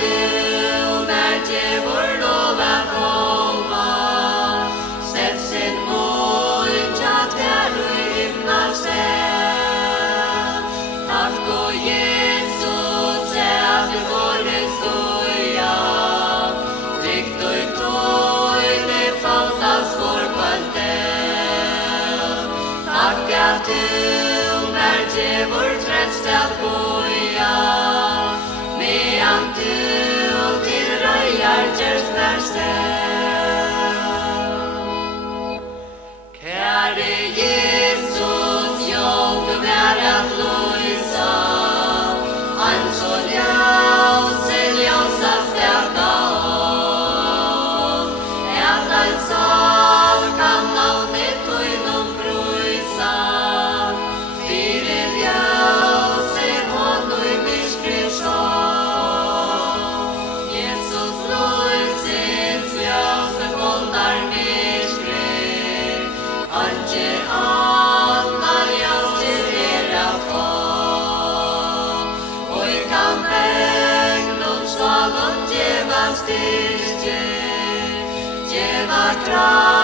du när djävul lova komma, sätt sin mun att här i himla sen. Tack och Jesus är du vår skoja, tryggt och i det faltas vår kvalitet. Tack att du när djävul trätts att boja, medan du till röjar gärst vär Käre Jesus, jag du är att lysa, han så ljósa städa av, att en sal kan navnet och inom bruysa, fyre ljóse hånd och i myskri Jesus lysins ljóse våldar myskri, anje annar ljós till era få, och i kan vägnum svalum djeva styrke, djeva kraft.